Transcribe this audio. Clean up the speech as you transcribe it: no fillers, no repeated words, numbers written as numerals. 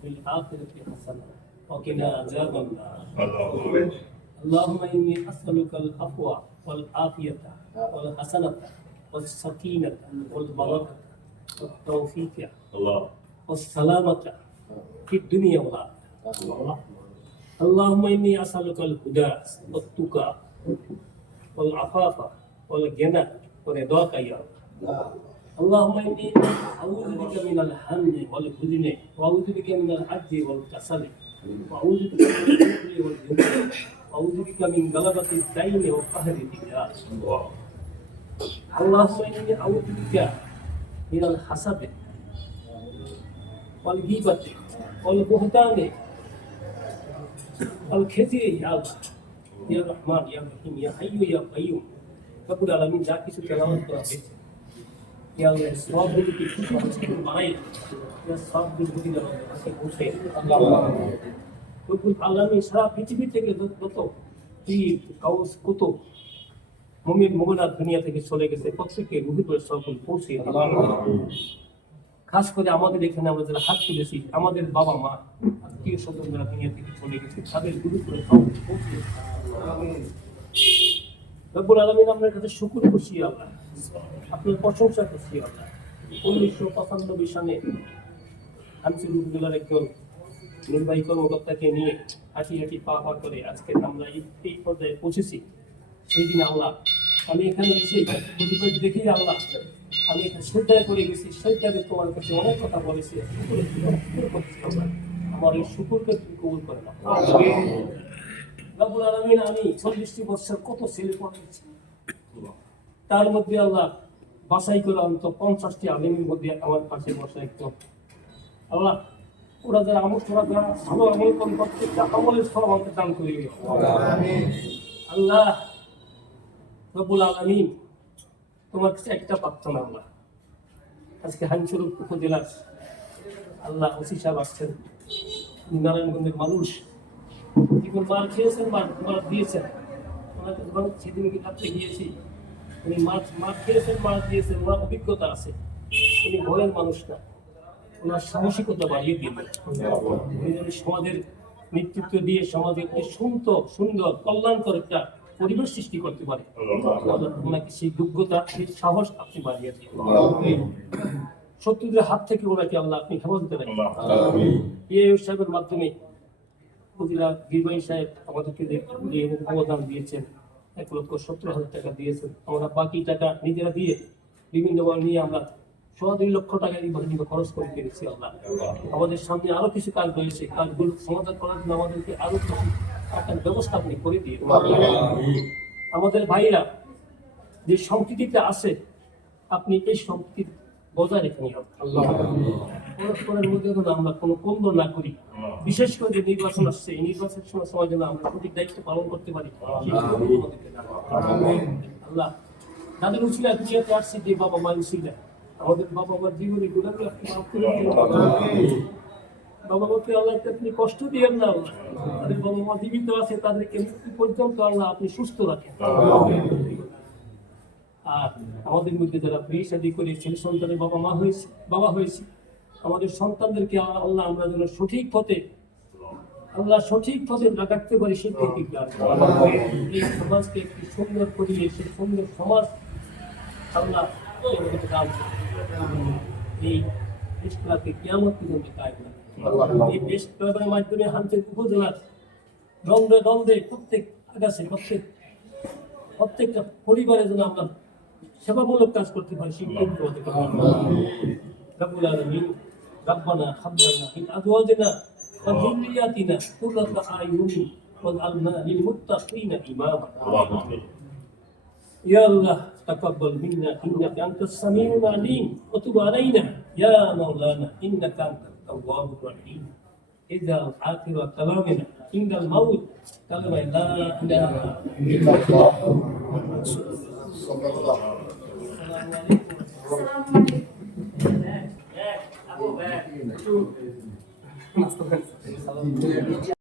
وفي الآخرة حسنة وقنا عذاب النار اللهم إني أسألك العفو والعافية والحسنة والسكينة والبركة والتوفيق والسلامة في الدنيا والآخرة اللهم إني أسألك الهدى والتقى والعفاف والغنى ورضاك يا الله اللهم إني أعوذ بك من الهم والحزن وأعوذ بك من العجز والكسل وأعوذ بك من البخل والجبن وأعوذ بك من غلبة الدين وقهر الرجال اللهم إني أعوذ بك من الحسد والغيبة والبهتان والكذب يا الله يا رحمن يا رحيم يا حي يا قيوم رب العالمين যা কিছু তেলাওয়াত করা হয়েছে ইয়া আল্লাহ সবগুলো কিছু বানাই ইয়া সবগুলো যদি আমাদের কাছে পৌঁছে আল্লাহ রব্বুল আলামিন সারা পৃথিবী থেকে যত পীর কাউস কুতুব মুমিন মুমিনাত দুনিয়া থেকে চলে গেছে প্রত্যেককে রুহি করে সকল পৌঁছে আল্লাহ খাস করে আমাদের এখানে আমরা যারা হাত তুলেছি আমাদের বাবা মা আত্মীয় স্বজনরা দুনিয়া থেকে চলে গেছে তাদের রুহি করে সকল পৌঁছে রব্বুল আলামিন আপনার কাছে শুকর করছি আল্লাহ আপনার প্রশংসা করছি আল্লাহ 1995 সালে আনসারুল উপজেলার একজন নির্বাহী কর্মকর্তাকে নিয়ে হাঁটি পা করে আজকে আমরা এই পর্যায়ে পৌঁছেছি সেই দিন আল্লাহ আমি এখানে এসে প্রতিবাদ দেখেই আল্লাহ আমি এখানে শ্রদ্ধায় করে গেছি সেইটাকে তোমার কাছে অনেক কথা বলেছি আমার এই শুকুরকে তুমি কবুল করে নাও রব্বুল আলামিন আমি 40 বছর কত ছেলে পড়েছি তার মধ্যে আল্লাহ বাছাই করে অন্তত 50টি আলেমের মধ্যে আমার পাশে বসা একদম আল্লাহ ওরা যারা যারা ভালো আমল করে প্রত্যেকটা আমলের সব আমাকে দান করে আল্লাহ রব্বুল আলামিন তোমার কাছে একটা প্রার্থনা আল্লাহ আজকে হাঞ্চুর উপজেলার আল্লাহ ওসি সাহেব আসছেন নারায়ণগঞ্জের মানুষ জীবন মার খেয়েছেন মার দিয়েছেন ওনাকে সেদিন রাত্রে গিয়েছি উনি মার খেয়েছেন মার দিয়েছেন ওনার অভিজ্ঞতা আছে উনি ভয়ের মানুষ না ওনার সাহসিকতা বাড়িয়ে দিবেন উনি যদি সমাজের নেতৃত্ব দিয়ে সমাজে একটি সুন্দর কল্যাণকর একটা পরিবেশ সৃষ্টি করতে পারে ওনাকে সেই যোগ্যতা সেই সাহস আপনি বাড়িয়ে দিন শত্রুদের হাত থেকে ওনাকে আল্লাহ আপনি হেফাজতে রাখেন এই সাহেবের মাধ্যমে উপজেলা নির্বাহী সাহেব আমাদেরকে যে অবদান দিয়েছেন 1,70,000 টাকা দিয়েছেন আমরা বাকি টাকা নিজেরা দিয়ে বিভিন্নভাবে নিয়ে আমরা 2.5 লক্ষ টাকা এইভাবে খরচ করে পেরেছি আল্লাহ আমাদের সামনে আরো কিছু কাজ রয়েছে কাজগুলো সমাধান করার জন্য আমাদেরকে আরো কিছু টাকার ব্যবস্থা আপনি করে দিয়ে আমাদের ভাইরা যে সম্প্রীতিতে আছে আপনি এই সম্প্রীতি বজায় রেখে নিয়ে পরস্পরের মধ্যে যেন আমরা কোনো কন্দ না করি বিশেষ করে যে নির্বাচন আসছে এই নির্বাচনের সময় যেন আমরা সঠিক দায়িত্ব পালন করতে পারি আল্লাহ তাদের উচিলা দুনিয়াতে আসছে যে বাবা মা উচিলা আমাদের বাবা মার জীবনে গুণাগুলো আপনি মাফ করে বাবা মাকে আল্লাহ আপনি কষ্ট দিয়েন না তাদের বাবা মা জীবিত আছে তাদেরকে মৃত্যু পর্যন্ত আল্লাহ আপনি সুস্থ রাখেন আর আমাদের মধ্যে যারা বিয়ে শাদী করে ছেলে সন্তানের বাবা হয়েছে আমাদের সন্তানদেরকে আল্লাহ আমরা যেন সঠিক পথে রাখতে পারি সেই প্রতিজ্ঞা এই সমাজকে একটি সুন্দর পরিবেশ সুন্দর সমাজ আল্লাহ এই দেশটাকে কিয়ামত পর্যন্ত কায়েম রাখেন এই দেশ ক্লাবের মাধ্যমে হামচের উপজেলার দ্বন্দ্বে প্রত্যেক আগাছে প্রত্যেকটা পরিবারের জন্য আমরা সেবামূলক কাজ করতে পারি সেই রব্বুল আলামিন ربنا هب لنا من ازواجنا وذرياتنا قرة اعين واجعلنا للمتقين اماما يا الله تقبل منا انك انت السميع العليم وتب علينا يا مولانا انك انت التواب الرحيم اذا اخر كلامنا عند الموت كلمه لا اله الا الله Assalamualaikum.